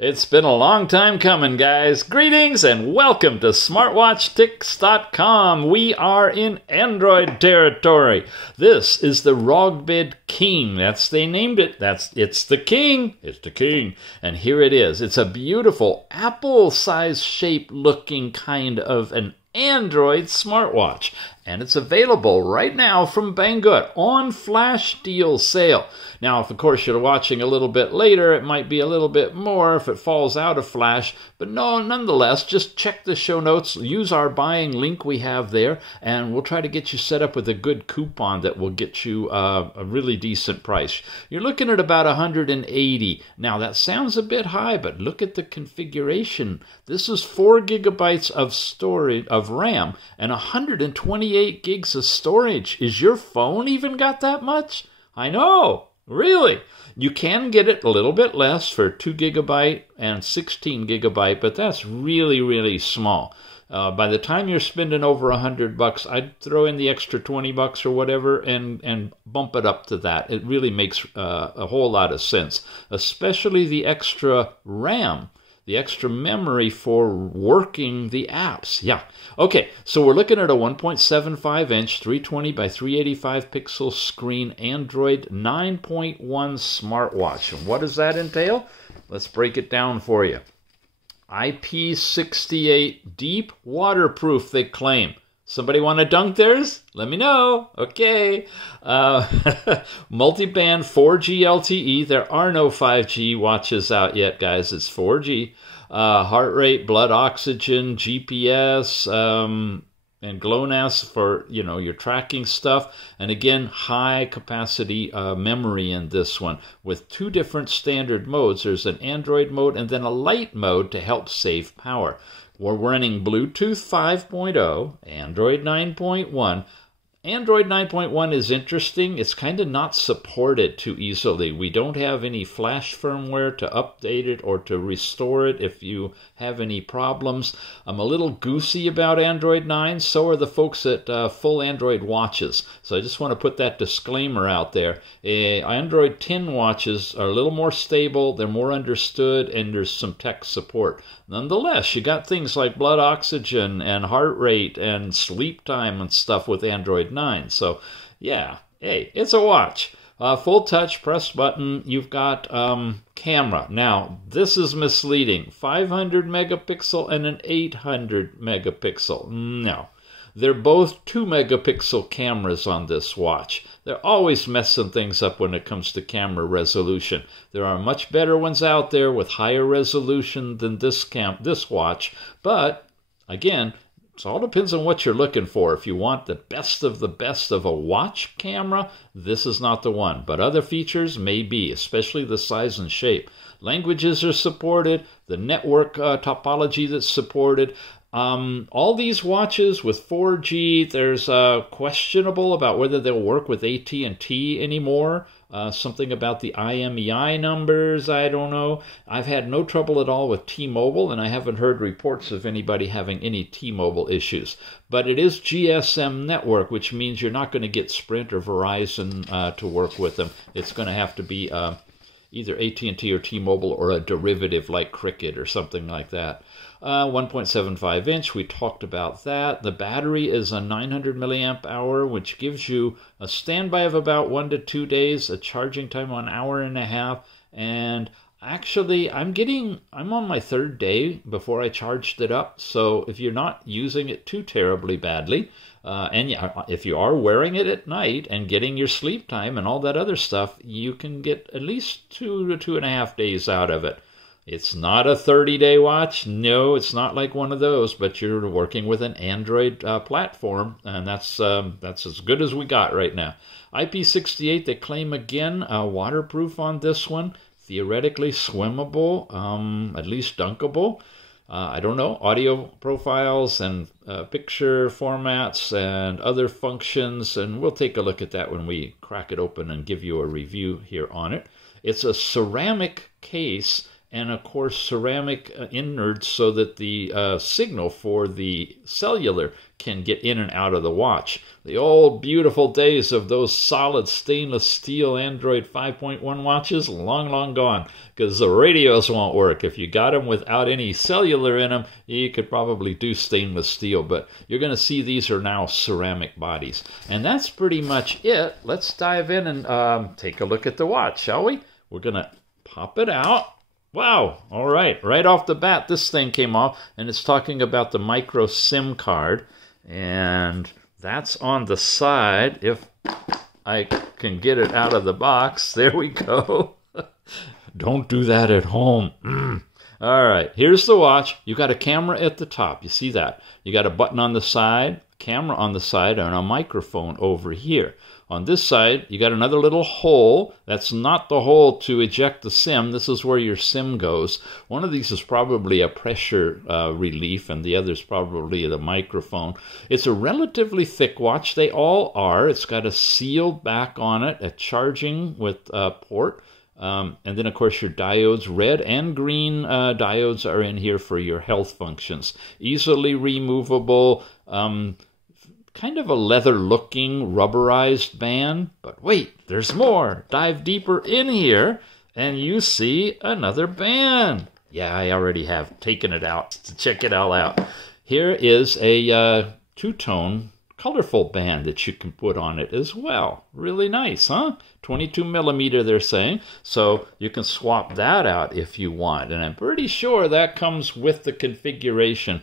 It's been a long time coming, guys. Greetings and welcome to smartwatchtics.com. We are in Android territory. This is the ROGBID King. They named it. It's the King. It's the King. And here it is. It's a beautiful apple-sized shape looking kind of an Android smartwatch. And it's available right now from Banggood on flash deal sale. Now, if of course you're watching a little bit later, it might be a little bit more if it falls out of flash. But no, nonetheless, just check the show notes, use our buying link we have there, and we'll try to get you set up with a good coupon that will get you a really decent price. You're looking at about $180. Now, that sounds a bit high, but look at the configuration. This is 4 gigabytes of storage of RAM and 128 gigs of storage. Is your phone even got that much? I know. Really? You can get it a little bit less for 2 gigabyte and 16 gigabyte, but that's really, really small. By the time you're spending over $100, I'd throw in the extra $20 or whatever and bump it up to that. It really makes a whole lot of sense, especially the extra RAM. The extra memory for working the apps. Yeah. Okay, so we're looking at a 1.75-inch, 320 by 385 pixel screen Android 9.1 smartwatch. And what does that entail? Let's break it down for you. IP68 deep waterproof, they claim. Somebody want to dunk theirs? Let me know. Okay. Multiband 4G LTE. There are no 5G watches out yet, guys. It's 4G. Heart rate, blood oxygen, GPS, and GLONASS for, your tracking stuff. And again, high capacity memory in this one with 2 different standard modes. There's an Android mode and then a light mode to help save power. We're running Bluetooth 5.0, Android 9.1. Android 9.1 is interesting. It's kind of not supported too easily. We don't have any flash firmware to update it or to restore it if you have any problems. I'm a little goosey about Android 9. So are the folks at full Android watches. So I just want to put that disclaimer out there. Android 10 watches are a little more stable. They're more understood, and there's some tech support. Nonetheless, you got things like blood oxygen and heart rate and sleep time and stuff with Android 9. So, yeah, hey, it's a watch. Full touch, press button. You've got camera. Now, this is misleading. 500 megapixel and an 800 megapixel. No. They're both 2 megapixel cameras on this watch. They're always messing things up when it comes to camera resolution. There are much better ones out there with higher resolution than this watch. But, again, it all depends on what you're looking for. If you want the best of a watch camera, this is not the one. But other features may be, especially the size and shape. Languages are supported, the network topology that's supported. All these watches with 4G, there's questionable about whether they'll work with AT&T anymore. Something about the IMEI numbers, I don't know. I've had no trouble at all with T-Mobile, and I haven't heard reports of anybody having any T-Mobile issues. But it is GSM network, which means you're not going to get Sprint or Verizon to work with them. It's going to have to be either AT&T or T-Mobile or a derivative like Cricket or something like that. 1.75 inch, we talked about that. The battery is a 900 milliamp hour, which gives you a standby of about 1 to 2 days, a charging time of an hour and a half, and actually I'm on my 3rd day before I charged it up, so if you're not using it too terribly badly, and if you are wearing it at night and getting your sleep time and all that other stuff, you can get at least 2 to 2.5 days out of it. It's not a 30-day watch. No, it's not like one of those, but you're working with an Android platform, and that's as good as we got right now. IP68, they claim again, waterproof on this one, theoretically swimmable, at least dunkable. I don't know, audio profiles and picture formats and other functions, and we'll take a look at that when we crack it open and give you a review here on it. It's a ceramic case, and of course ceramic innards so that the signal for the cellular can get in and out of the watch. The old beautiful days of those solid stainless steel Android 5.1 watches, long, long gone, because the radios won't work. If you got them without any cellular in them, you could probably do stainless steel, but you're going to see these are now ceramic bodies. And that's pretty much it. Let's dive in and take a look at the watch, shall we? We're going to pop it out. Wow, all right. Right off the bat, this thing came off, and it's talking about the micro SIM card. And that's on the side. If I can get it out of the box, there we go. Don't do that at home. All right, here's the watch. You got a camera at the top. You see that? You got a button on the side, camera on the side, and a microphone over here. On this side, you got another little hole. That's not the hole to eject the SIM. This is where your SIM goes. One of these is probably a pressure relief, and the other is probably the microphone. It's a relatively thick watch. They all are. It's got a sealed back on it, a charging with port. And then, of course, your diodes, red and green diodes are in here for your health functions. Easily removable, kind of a leather-looking rubberized band. But wait, there's more. Dive deeper in here, and you see another band. Yeah, I already have taken it out to check it all out. Here is a two-tone colorful band that you can put on it as well. Really nice, huh? 22 millimeter, they're saying. So you can swap that out if you want. And I'm pretty sure that comes with the configuration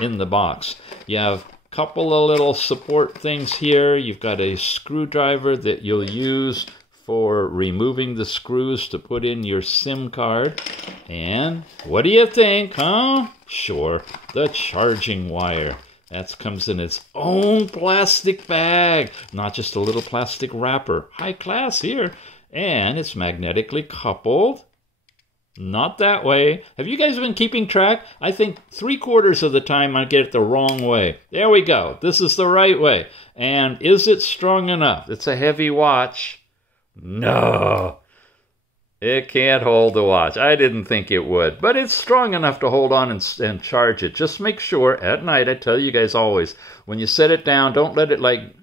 in the box. You have a couple of little support things here. You've got a screwdriver that you'll use for removing the screws to put in your SIM card. And what do you think, huh? Sure, the charging wire. That comes in its own plastic bag, not just a little plastic wrapper. High class here. And it's magnetically coupled. Not that way. Have you guys been keeping track? I think 3/4 of the time I get it the wrong way. There we go. This is the right way. And is it strong enough? It's a heavy watch. No. It can't hold the watch. I didn't think it would, but it's strong enough to hold on and charge it. Just make sure at night, I tell you guys always, when you set it down, don't let it like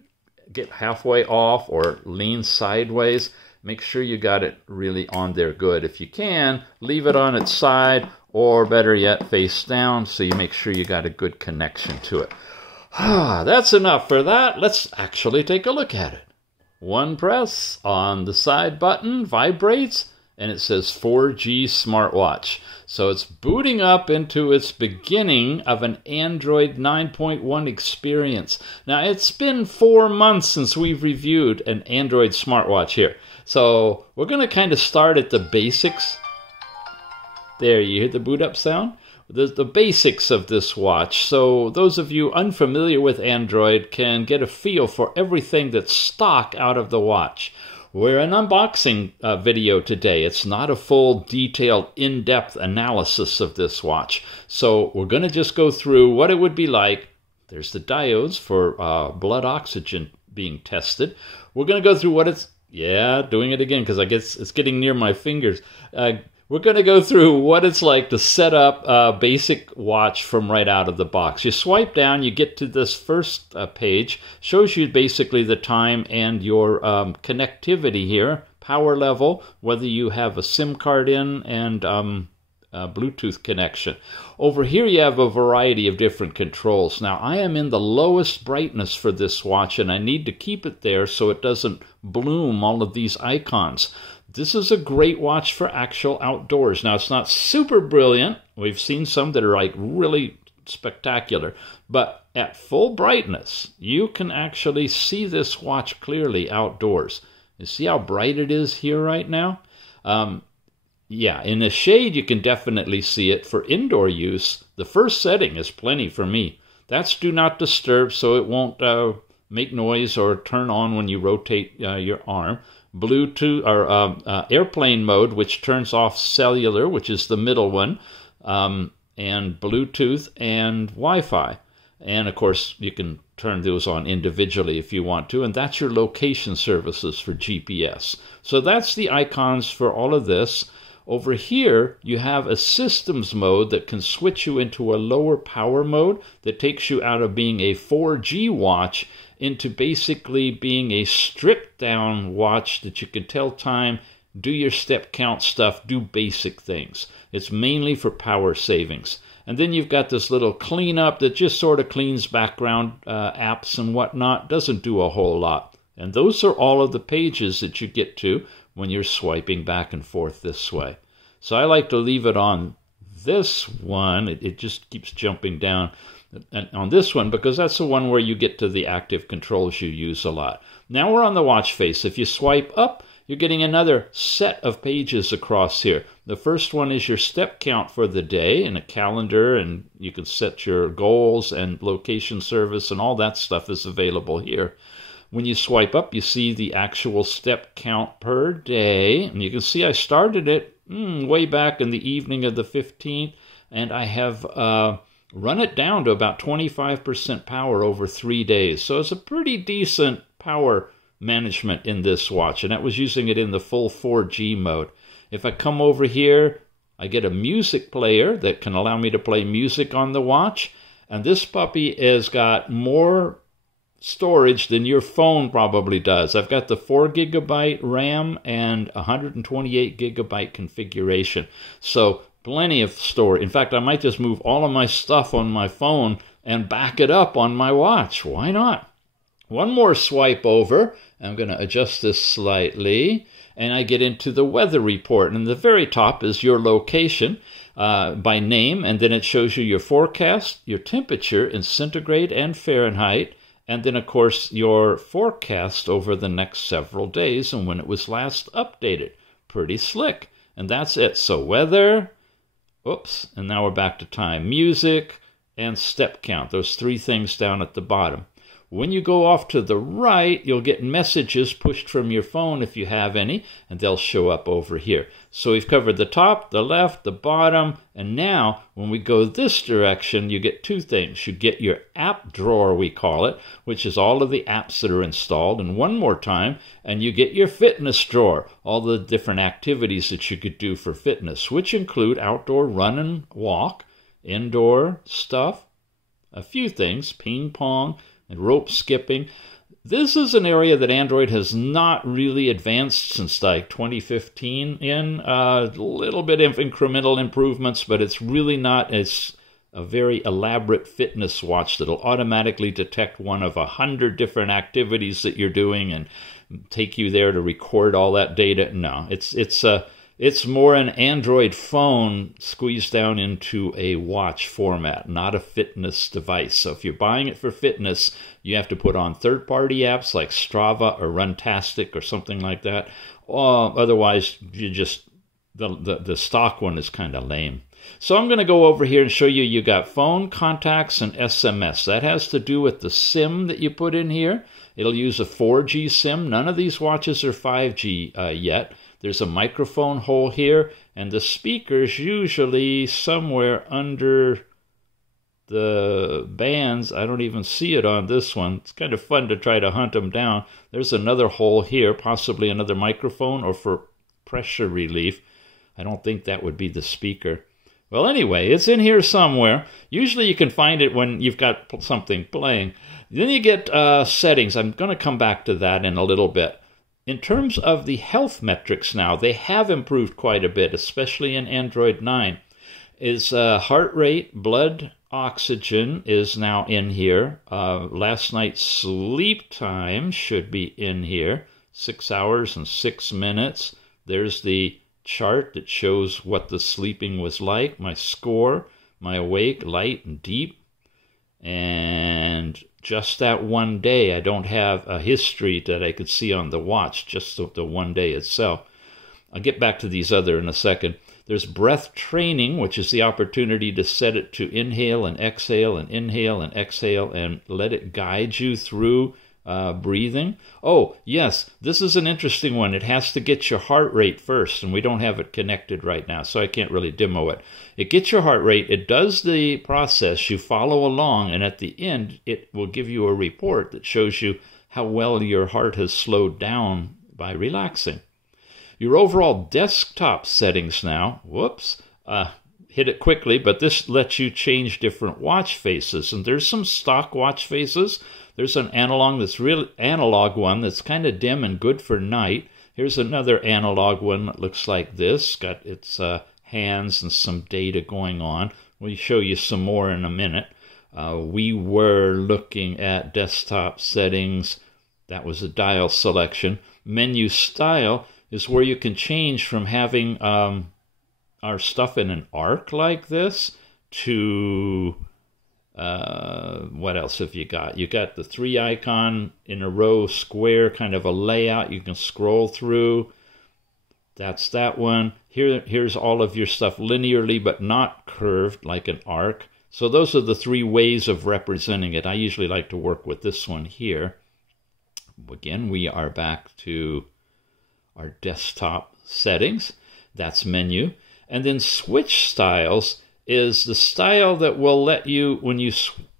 get halfway off or lean sideways. Make sure you got it really on there good. If you can, leave it on its side, or better yet, face down, so you make sure you got a good connection to it. That's enough for that. Let's actually take a look at it. One press on the side button vibrates, and it says 4G smartwatch. So it's booting up into its beginning of an Android 9.1 experience. Now, it's been 4 months since we've reviewed an Android smartwatch here. So we're going to kind of start at the basics. There, you hear the boot up sound? The basics of this watch. So those of you unfamiliar with Android can get a feel for everything that's stock out of the watch. We're an unboxing video today. It's not a full, detailed, in-depth analysis of this watch. So we're going to just go through what it would be like. There's the diodes for blood oxygen being tested. We're going to go through what it's... Yeah, doing it again because I guess it's getting near my fingers. We're going to go through what it's like to set up a basic watch from right out of the box. You swipe down, you get to this first page. Shows you basically the time and your connectivity here, power level, whether you have a SIM card in, and Bluetooth connection. Over here you have a variety of different controls. Now I am in the lowest brightness for this watch, and I need to keep it there so it doesn't bloom all of these icons. This is a great watch for actual outdoors. Now, it's not super brilliant. We've seen some that are like really spectacular. But at full brightness, you can actually see this watch clearly outdoors. You see how bright it is here right now? Yeah, in the shade, you can definitely see it. For indoor use, the first setting is plenty for me. That's do not disturb, so it won't make noise or turn on when you rotate your arm. Bluetooth or airplane mode, which turns off cellular, which is the middle one, and Bluetooth and Wi-Fi. And of course, you can turn those on individually if you want to, and that's your location services for GPS. So that's the icons for all of this. Over here, you have a systems mode that can switch you into a lower power mode that takes you out of being a 4G watch into basically being a stripped down watch that you can tell time, do your step count stuff, do basic things. It's mainly for power savings. And then you've got this little cleanup that just sort of cleans background apps and whatnot. Doesn't do a whole lot. And those are all of the pages that you get to when you're swiping back and forth this way. So I like to leave it on this one. It just keeps jumping down on this one because that's the one where you get to the active controls you use a lot. Now we're on the watch face. If you swipe up, you're getting another set of pages across here. The first one is your step count for the day and a calendar, and you can set your goals and location service, and all that stuff is available here. When you swipe up, you see the actual step count per day, and you can see I started it way back in the evening of the 15th, and I have run it down to about 25% power over 3 days. So it's a pretty decent power management in this watch, and that was using it in the full 4G mode. If I come over here, I get a music player that can allow me to play music on the watch, and this puppy has got more storage than your phone probably does. I've got the 4 gigabyte RAM and 128 gigabyte configuration, so plenty of storage. In fact, I might just move all of my stuff on my phone and back it up on my watch. Why not? One more swipe over. I'm going to adjust this slightly, and I get into the weather report. And the very top is your location by name, and then it shows you your forecast, your temperature in centigrade and Fahrenheit, and then, of course, your forecast over the next several days and when it was last updated. Pretty slick. And that's it. So weather, oops, and now we're back to time. Music and step count. Those three things down at the bottom. When you go off to the right, you'll get messages pushed from your phone if you have any, and they'll show up over here. So we've covered the top, the left, the bottom, and now when we go this direction, you get two things. You get your app drawer, we call it, which is all of the apps that are installed, and one more time, and you get your fitness drawer, all the different activities that you could do for fitness, which include outdoor run and walk, indoor stuff, a few things, ping pong, and rope skipping. This is an area that Android has not really advanced since like 2015 in. A little bit of incremental improvements, but it's really not as a very elaborate fitness watch that'll automatically detect one of 100 different activities that you're doing and take you there to record all that data. No, it's more an Android phone squeezed down into a watch format, not a fitness device. So if you're buying it for fitness, you have to put on third-party apps like Strava or Runtastic or something like that. Otherwise, you just the stock one is kind of lame. So I'm going to go over here and show you. You got phone, contacts, and SMS. That has to do with the SIM that you put in here. It'll use a 4G SIM. None of these watches are 5G yet. There's a microphone hole here, and the speaker's usually somewhere under the bands. I don't even see it on this one. It's kind of fun to try to hunt them down. There's another hole here, possibly another microphone or for pressure relief. I don't think that would be the speaker. Well, anyway, it's in here somewhere. Usually you can find it when you've got something playing. Then you get settings. I'm going to come back to that in a little bit. In terms of the health metrics now, they have improved quite a bit, especially in Android 9. Is heart rate, blood oxygen is now in here. Last night's sleep time should be in here. 6 hours and 6 minutes. There's the chart that shows what the sleeping was like, my score, my awake, light, and deep. And just that one day, I don't have a history that I could see on the watch, just the one day itself. I'll get back to these other in a second. There's breath training, which is the opportunity to set it to inhale and exhale and let it guide you through breathing. Oh, yes, this is an interesting one. It has to get your heart rate first, and we don't have it connected right now, so I can't really demo it. It gets your heart rate. It does the process. You follow along, and at the end, it will give you a report that shows you how well your heart has slowed down by relaxing. Your overall desktop settings now, whoops, hit it quickly, but this lets you change different watch faces. And there's some stock watch faces. There's an analog one that's kind of dim and good for night. Here's another analog one that looks like this. Got its hands and some data going on. We'll show you some more in a minute. We were looking at desktop settings. That was a dial selection. Menu style is where you can change from having our stuff in an arc like this to what else have you got? You got the 3 icon in a row square, kind of a layout you can scroll through. That's that one. Here's all of your stuff linearly but not curved like an arc. So those are the 3 ways of representing it. I usually like to work with this one here. Again, we are back to our desktop settings. That's menu. And then switch styles is the style that will let you, when you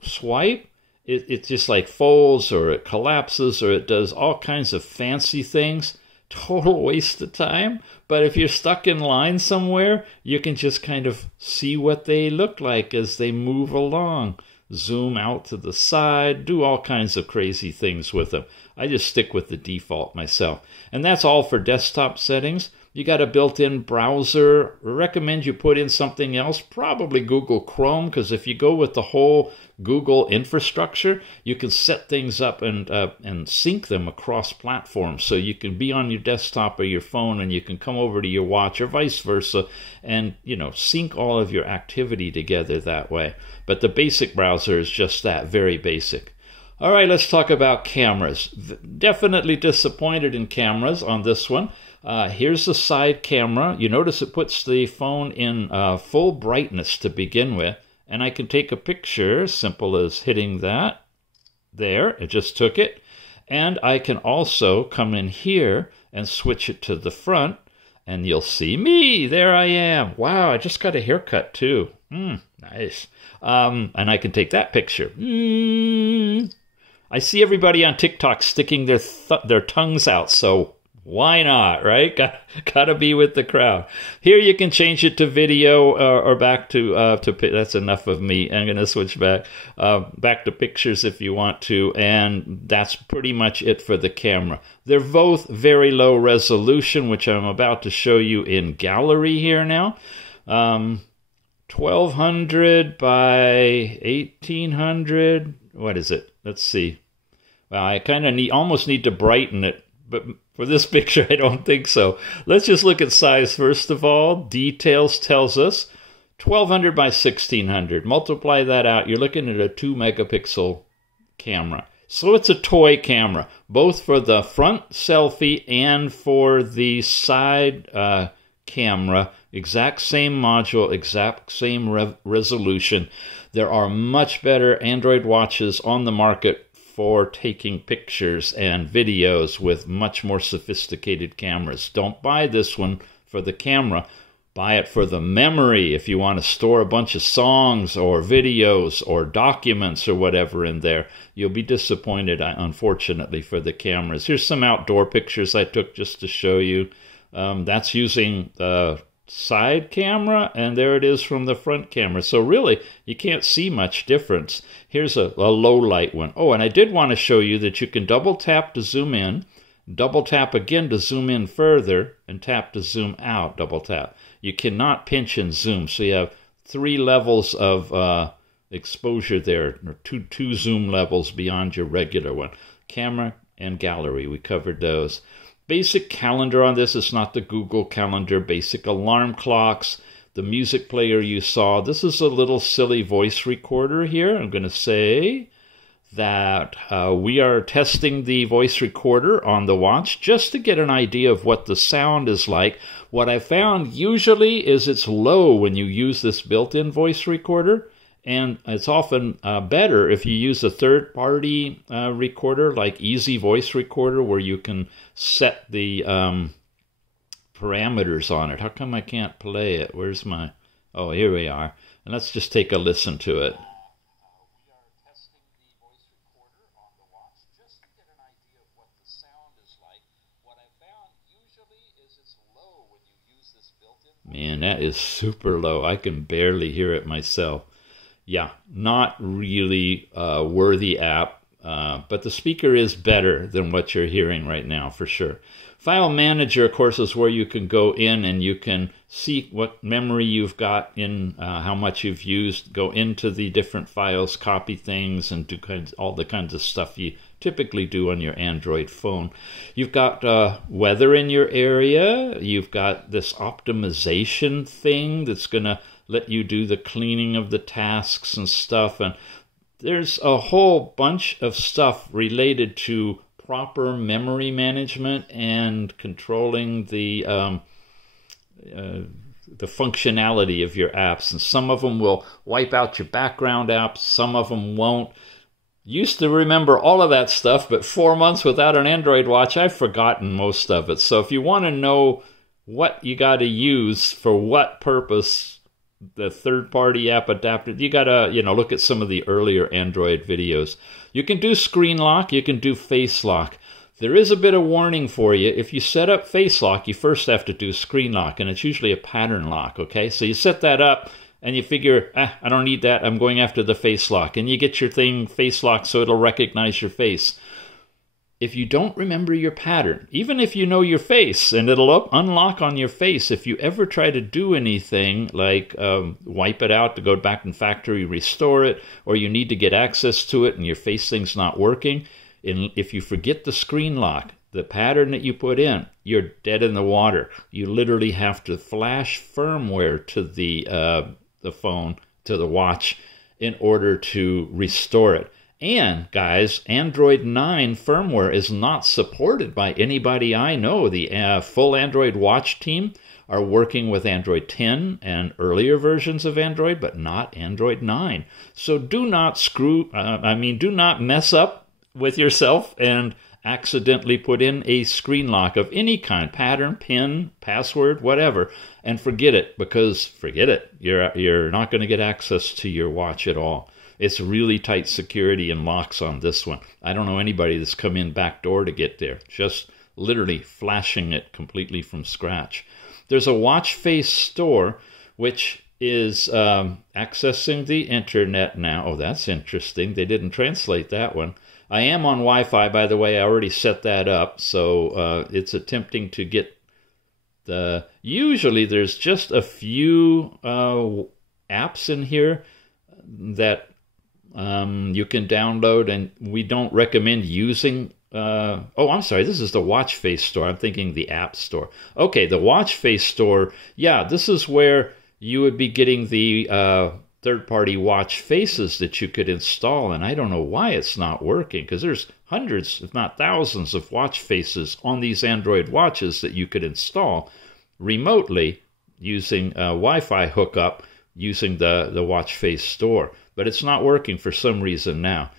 swipe, it just like folds or it collapses or it does all kinds of fancy things. Total waste of time. But if you're stuck in line somewhere, you can just kind of see what they look like as they move along. Zoom out to the side, do all kinds of crazy things with them. I just stick with the default myself. And that's all for desktop settings. You got a built-in browser. I recommend you put in something else, probably Google Chrome, because if you go with the whole Google infrastructure, you can set things up and sync them across platforms. So you can be on your desktop or your phone, and you can come over to your watch or vice versa, and sync all of your activity together that way. But the basic browser is just that, very basic. All right, let's talk about cameras. Definitely disappointed in cameras on this one. Here's the side camera. You notice it puts the phone in full brightness to begin with. And I can take a picture, simple as hitting that. There, it just took it. And I can also come in here and switch it to the front. And you'll see me. There I am. Wow, I just got a haircut too. Nice. And I can take that picture. I see everybody on TikTok sticking their tongues out, so why not, right? Gotta be with the crowd. Here you can change it to video or back to that's enough of me. I'm going to switch back to pictures if you want to, and that's pretty much it for the camera. They're both very low resolution, which I'm about to show you in gallery here now. 1200 by 1800. What is it? Let's see. Well, I kind of almost need to brighten it, but for this picture, I don't think so. Let's just look at size first of all. Details tells us 1200 by 1600. Multiply that out. You're looking at a 2 megapixel camera. So it's a toy camera, both for the front selfie and for the side camera. Exact same module, exact same resolution. There are much better Android watches on the market for taking pictures and videos with much more sophisticated cameras. Don't buy this one for the camera. Buy it for the memory if you want to store a bunch of songs or videos or documents or whatever in there. You'll be disappointed, unfortunately, for the cameras. Here's some outdoor pictures I took just to show you. That's using the side camera, and there it is from the front camera. So really, you can't see much difference. Here's a low light one. Oh, and I did want to show you that you can double tap to zoom in, double tap again to zoom in further, and tap to zoom out, double tap. You cannot pinch and zoom, so you have 3 levels of exposure there, or two zoom levels beyond your regular one. Camera and gallery, we covered those. Basic calendar on this is not the Google Calendar. Basic alarm clocks. The music player you saw. This is a little silly voice recorder here. I'm going to say that we are testing the voice recorder on the watch just to get an idea of what the sound is like. What I found usually is it's low when you use this built-in voice recorder. And it's often better if you use a third-party recorder like Easy Voice Recorder, where you can set the parameters on it. How come I can't play it? Where's my... Oh, here we are. And let's just take a listen to it. We are testing the voice recorder on the watch just to get an idea of what the sound is like. What I found usually is it's Man, that is super low. I can barely hear it myself. Yeah, not really a worthy app, but the speaker is better than what you're hearing right now, for sure. File Manager, of course, is where you can go in and you can see what memory you've got in, how much you've used, go into the different files, copy things, and do all the kinds of stuff you typically do on your Android phone. You've got weather in your area. You've got this optimization thing that's going to let you do the cleaning of the tasks and stuff. And there's a whole bunch of stuff related to proper memory management and controlling the functionality of your apps. And some of them will wipe out your background apps, some of them won't. Used to remember all of that stuff, but 4 months without an Android watch, I've forgotten most of it. So if you want to know what you got to use for what purpose, the third-party app adapter, you got to, look at some of the earlier Android videos. You can do screen lock, you can do face lock. There is a bit of warning for you. If you set up face lock, you first have to do screen lock, and it's usually a pattern lock, okay? So you set that up, and you figure, I don't need that, I'm going after the face lock. And you get your thing face locked so it'll recognize your face. If you don't remember your pattern, even if you know your face, and it'll unlock on your face, if you ever try to do anything like wipe it out to go back in factory, restore it, or you need to get access to it and your face thing's not working, and if you forget the screen lock, the pattern that you put in, you're dead in the water. You literally have to flash firmware to the phone, to the watch, in order to restore it. And, guys, Android 9 firmware is not supported by anybody I know. The full Android watch team are working with Android 10 and earlier versions of Android, but not Android 9. So do not do not mess up with yourself and accidentally put in a screen lock of any kind, pattern, pin, password, whatever, and forget it, because forget it. You're not going to get access to your watch at all. It's really tight security and locks on this one. I don't know anybody that's come in backdoor to get there. Just literally flashing it completely from scratch. There's a watch face store, which is accessing the internet now. Oh, that's interesting. They didn't translate that one. I am on Wi-Fi, by the way. I already set that up, so it's attempting to get the... Usually there's just a few apps in here that you can download, and we don't recommend using... oh, I'm sorry, this is the watch face store. I'm thinking the app store. Okay, the watch face store, yeah, this is where you would be getting the... third-party watch faces that you could install, and I don't know why it's not working, because there's hundreds, if not thousands, of watch faces on these Android watches that you could install remotely using a Wi-Fi hookup using the watch face store. But it's not working for some reason now.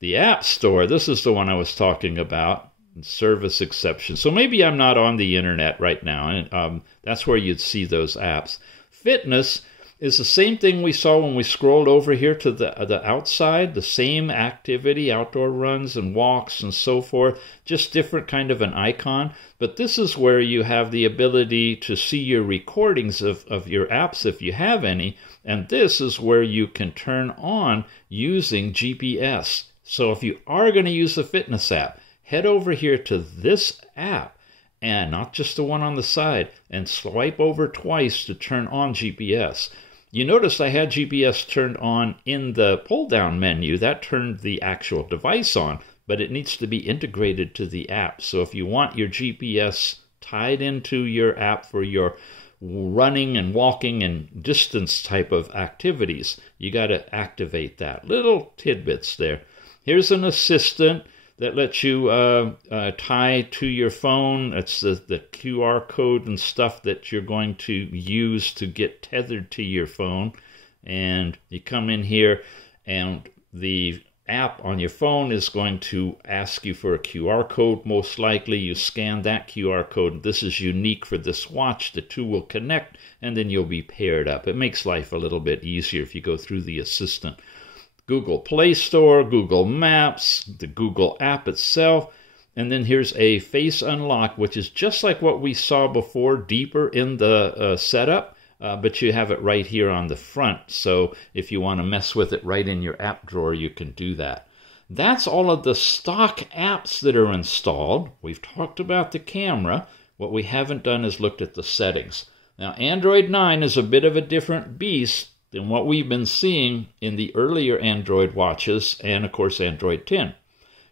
The App Store, this is the one I was talking about, service exception. So maybe I'm not on the internet right now, and that's where you'd see those apps. Fitness is the same thing we saw when we scrolled over here to the outside, the same activity, outdoor runs and walks and so forth, just different kind of an icon. But this is where you have the ability to see your recordings of your apps if you have any, and this is where you can turn on using GPS. So if you are going to use the fitness app, head over here to this app, and not just the one on the side, and swipe over twice to turn on GPS. You notice I had GPS turned on in the pull-down menu. That turned the actual device on, but it needs to be integrated to the app. So if you want your GPS tied into your app for your running and walking and distance type of activities, you got to activate that. Little tidbits there. Here's an assistant that lets you tie to your phone. It's the QR code and stuff that you're going to use to get tethered to your phone. And you come in here, and the app on your phone is going to ask you for a QR code, most likely. You scan that QR code. This is unique for this watch. The two will connect, and then you'll be paired up. It makes life a little bit easier if you go through the assistant. Google Play Store, Google Maps, the Google app itself, And then here's a face unlock, which is just like what we saw before, deeper in the setup, but you have it right here on the front. So if you want to mess with it right in your app drawer, you can do that. That's all of the stock apps that are installed. We've talked about the camera. What we haven't done is looked at the settings. Now, Android 9 is a bit of a different beast than what we've been seeing in the earlier Android watches and, of course, Android 10.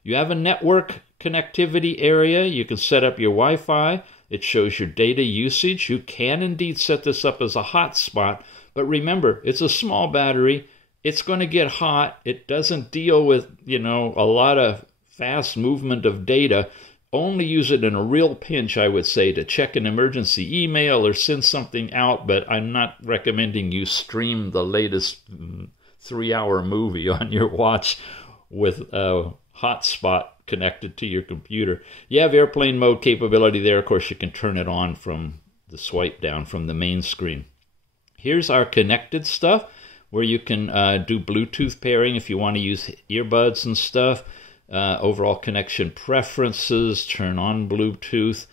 You have a network connectivity area. You can set up your Wi-Fi. It shows your data usage. You can indeed set this up as a hotspot, but remember, it's a small battery. It's going to get hot. It doesn't deal with, a lot of fast movement of data. Only use it in a real pinch, I would say, to check an emergency email or send something out, but I'm not recommending you stream the latest 3-hour movie on your watch with a hotspot connected to your computer. You have airplane mode capability there. Of course, you can turn it on from the swipe down from the main screen. Here's our connected stuff where you can do Bluetooth pairing if you want to use earbuds and stuff. Overall connection preferences, turn on Bluetooth.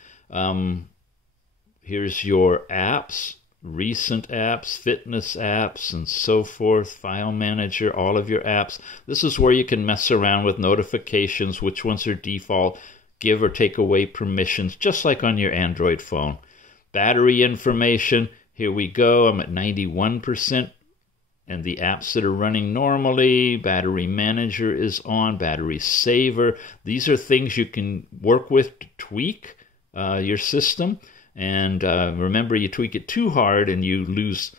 Here's your apps, recent apps, fitness apps, and so forth, file manager, all of your apps. This is where you can mess around with notifications, which ones are default, give or take away permissions, just like on your Android phone. Battery information, here we go, I'm at 91%. And the apps that are running normally, battery manager is on, battery saver. These are things you can work with to tweak your system. And remember, you tweak it too hard and you lose,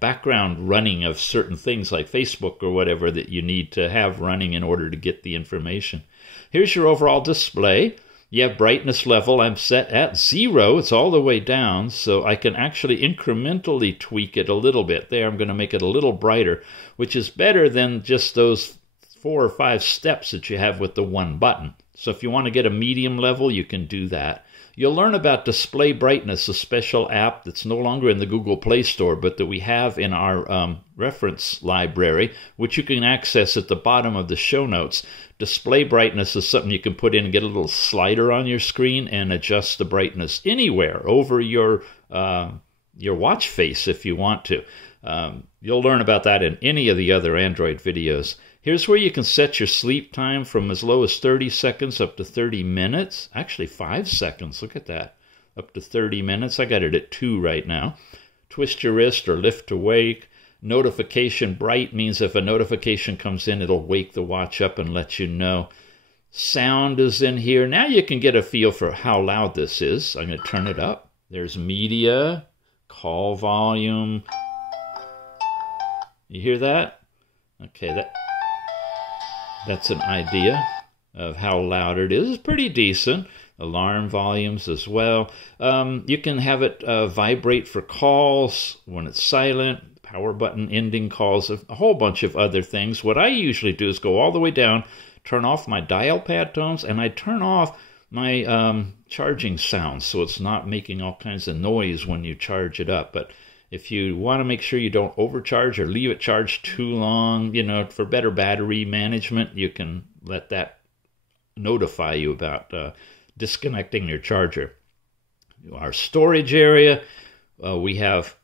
background running of certain things like Facebook or whatever that you need to have running in order to get the information. Here's your overall display. You have brightness level. I'm set at 0. It's all the way down, so I can actually incrementally tweak it a little bit. There, I'm going to make it a little brighter, which is better than just those 4 or 5 steps that you have with the one button. So if you want to get a medium level, you can do that. You'll learn about display brightness, a special app that's no longer in the Google Play Store, but that we have in our reference library, which you can access at the bottom of the show notes. Display brightness is something you can put in and get a little slider on your screen and adjust the brightness anywhere over your watch face if you want to. You'll learn about that in any of the other Android videos. Here's where you can set your sleep time from as low as 30 seconds up to 30 minutes. Actually, 5 seconds. Look at that. Up to 30 minutes. I got it at 2 right now. Twist your wrist or lift to wake. Notification bright means if a notification comes in, it'll wake the watch up and let you know. Sound is in here. Now you can get a feel for how loud this is. I'm going to turn it up. There's media, call volume. You hear that? Okay, that's an idea of how loud it is. It's pretty decent. Alarm volumes as well. You can have it vibrate for calls when it's silent, power button ending calls, a whole bunch of other things. What I usually do is go all the way down, turn off my dial pad tones, and I turn off my charging sounds so it's not making all kinds of noise when you charge it up. But if you want to make sure you don't overcharge or leave it charged too long, for better battery management, you can let that notify you about disconnecting your charger. Our storage area, we have,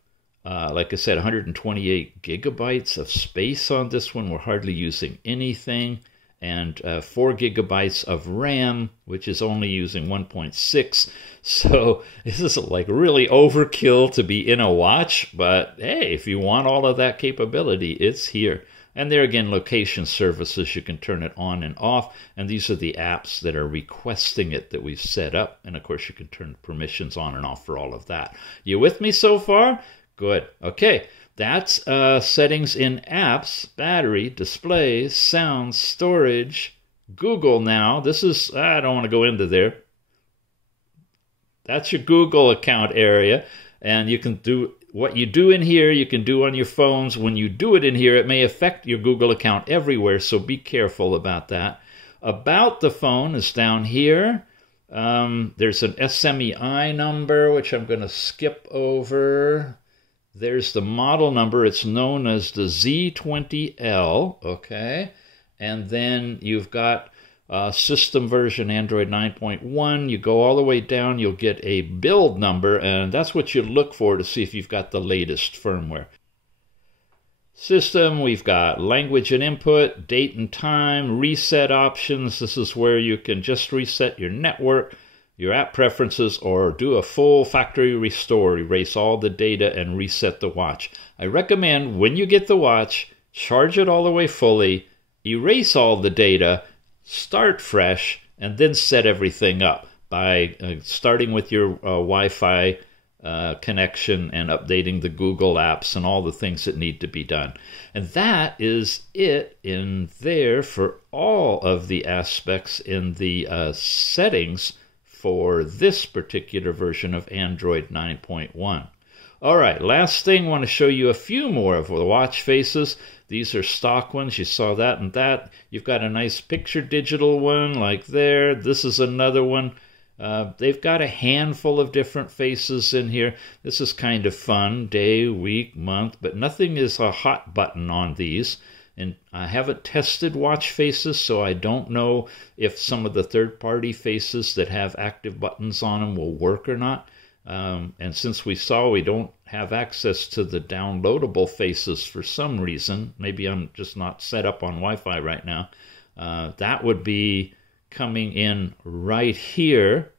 like I said, 128 gigabytes of space on this one. We're hardly using anything. And 4 gigabytes of RAM, which is only using 1.6. So this is like really overkill to be in a watch. But hey, if you want all of that capability, it's here. And there again, location services, you can turn it on and off. And these are the apps that are requesting it that we've set up. And of course, you can turn permissions on and off for all of that. You with me so far? Good. Okay. That's settings in apps, battery, display, sound, storage, Google now. This is, I don't want to go into there. That's your Google account area. And you can do what you do in here, you can do on your phones. When you do it in here, it may affect your Google account everywhere, so be careful about that. About the phone is down here. There's an SMEI number, which I'm going to skip over. There's the model number. It's known as the Z20L, okay? And then you've got system version Android 9.1. You go all the way down, you'll get a build number, and that's what you look for to see if you've got the latest firmware. System, we've got language and input, date and time, reset options. This is where you can just reset your network, your app preferences, or do a full factory restore, erase all the data and reset the watch. I recommend when you get the watch, charge it all the way fully, erase all the data, start fresh, and then set everything up by starting with your Wi-Fi connection and updating the Google apps and all the things that need to be done. And that is it in there for all of the aspects in the settings for this particular version of Android 9.1. All right, last thing, I want to show you a few more of the watch faces. These are stock ones. You saw that and that. You've got a nice picture digital one like there. This is another one. They've got a handful of different faces in here. This is kind of fun, day, week, month, but nothing is a hot button on these. And I haven't tested watch faces, so I don't know if some of the third-party faces that have active buttons on them will work or not. And since we saw we don't have access to the downloadable faces for some reason, maybe I'm just not set up on Wi-Fi right now, that would be coming in right here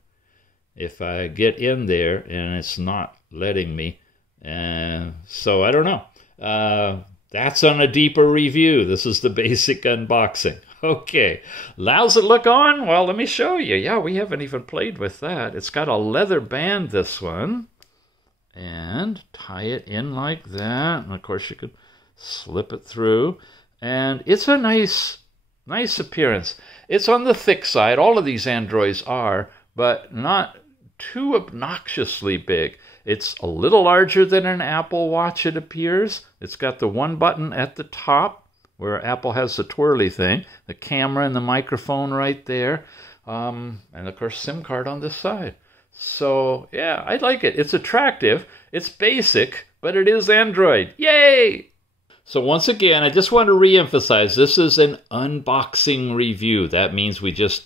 if I get in there, and it's not letting me. So I don't know. That's on a deeper review. This is the basic unboxing. Okay, how's it look on? Well, let me show you. Yeah, we haven't even played with that. It's got a leather band, this one. And tie it in like that. And of course, you could slip it through. And it's a nice appearance. It's on the thick side. All of these Androids are, but not too obnoxiously big. It's a little larger than an Apple Watch, it appears. It's got the one button at the top, where Apple has the twirly thing, the camera and the microphone right there, and of course SIM card on this side. So yeah, I like it. It's attractive. It's basic, but it is Android. Yay! So once again, I just want to re-emphasize, this is an unboxing review. That means we just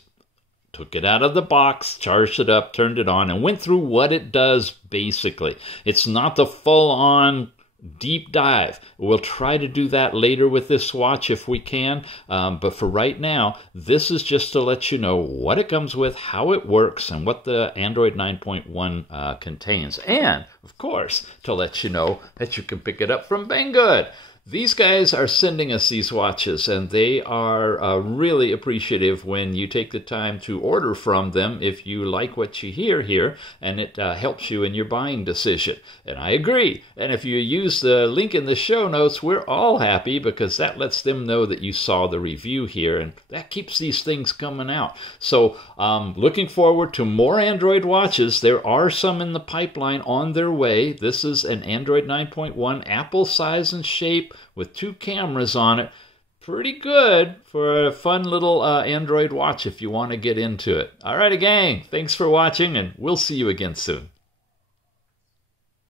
took it out of the box, charged it up, turned it on, and went through what it does basically. It's not the full-on deep dive. We'll try to do that later with this watch if we can, but for right now, this is just to let you know what it comes with, how it works, and what the Android 9.1 contains. And, of course, to let you know that you can pick it up from Banggood. These guys are sending us these watches, and they are really appreciative when you take the time to order from them if you like what you hear here, and it helps you in your buying decision. And I agree. And if you use the link in the show notes, we're all happy because that lets them know that you saw the review here, and that keeps these things coming out. So looking forward to more Android watches. There are some in the pipeline on their way. This is an Android 9.1 Apple size and shape, with 2 cameras on it. Pretty good for a fun little Android watch if you want to get into it. All right, gang, thanks for watching, and we'll see you again soon.